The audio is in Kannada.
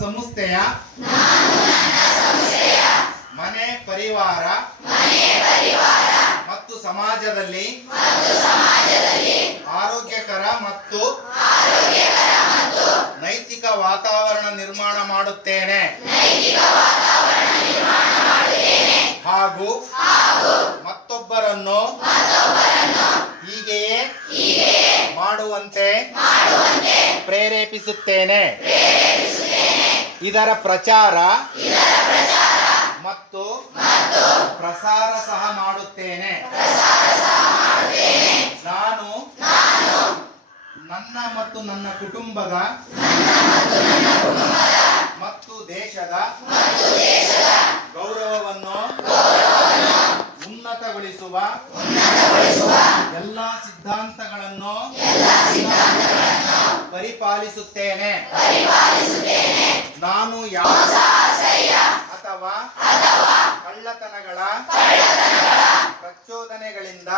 ಸಂಸ್ಥೆಯ ಮನೆ ಪರಿವಾರ ಮತ್ತು ಸಮಾಜದಲ್ಲಿ ಆರೋಗ್ಯಕರ ಮತ್ತು ನೈತಿಕ ವಾತಾವರಣ ನಿರ್ಮಾಣ ಮಾಡುತ್ತೇನೆ ಹಾಗೂ ಮತ್ತೊಬ್ಬರನ್ನು ಹೀಗೆಯೇ ಮಾಡುವಂತೆ ಪ್ರೇರೇಪಿಸುತ್ತೇನೆ. ಇದರ ಪ್ರಚಾರ ಮತ್ತು ಪ್ರಸಾರ ಸಹ ಮಾಡುತ್ತೇನೆ. ನಾನು ನನ್ನ ಮತ್ತು ನನ್ನ ಕುಟುಂಬದ ಮತ್ತು ದೇಶದ ಗೌರವವನ್ನು ಉನ್ನತಗೊಳಿಸುವ ಎಲ್ಲ ಸಿದ್ಧಾಂತಗಳನ್ನು ಪರಿಪಾಲಿಸುತ್ತೇನೆ. ನಾನು ಯಾವ ಅಥವಾ ಕಳ್ಳತನಗಳ ಪ್ರಚೋದನೆಗಳಿಂದ